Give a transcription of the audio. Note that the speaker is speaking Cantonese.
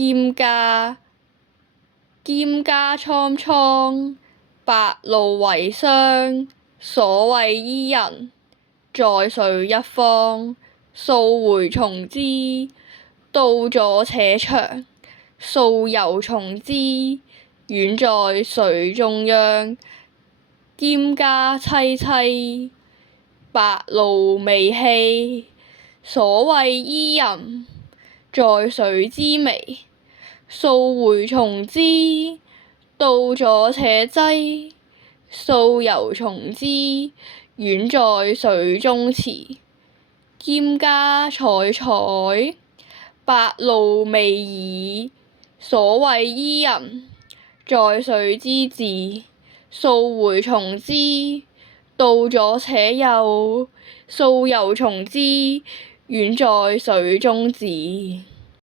蒹葭，蒹葭蒼蒼，白露為霜。所謂伊人，在水一方。溯洄從之，道阻且長；溯游從之，遠在水中央。蒹葭萋萋，白露未晞。所謂伊人，在水之湄。溯洄從之，道阻且滯；溯游從之，遠在水中馳。蒹葭采采，白露未已。所謂伊人，在水之渙。溯洄從之，道阻且右；溯游從之，遠在水中坻。